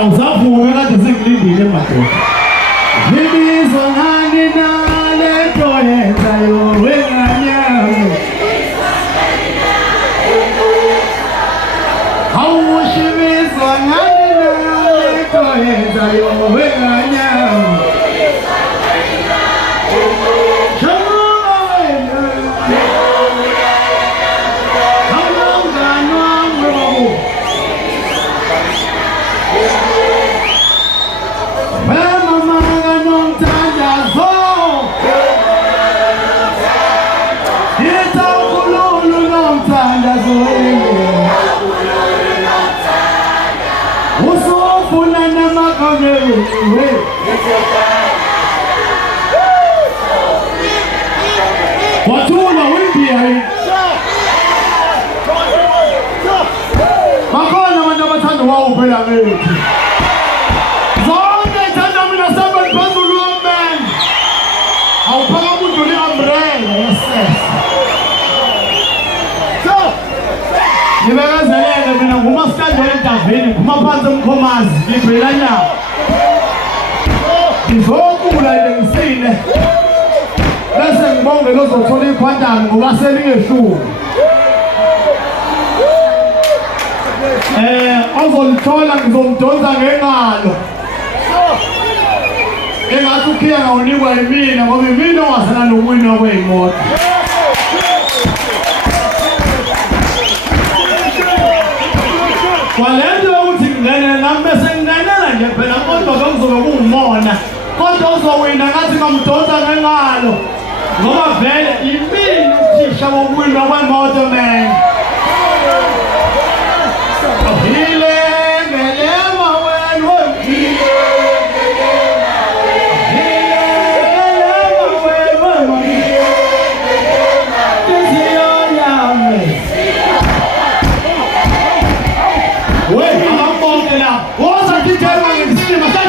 awusavume kade sengilindile madoda libizwa ngani nale nto yenzayo wenganyama awushibizwa ngani nale nto yenzayo wenganyama Watuna wimbi hai Makona wanabatanda wao pela wewe Zonde tanda mina saba nipangu luomen Au paka mtu ni umbrella Yes Nibega zelene mina kumasta jole tafini Kumapanza mkomazi Nipela nya Nizokula ile ngisine Bese ngibonge lozothola ikhwandani ngoba selingeshumi. Ozolithola ngizomdonsa ngengalo. Engathi ukhiya ngawunikwa yimina ngoba imina owasana nokwina kweyimoto. Kwalento ukuthi ngene nami bese ngingenela nje phela kodwa kuzobe kungumona. Kodwa uzowina ngathi ngamdonsa ngengalo. Ngoba vele impilo uthisha wokwindwa kwemoto man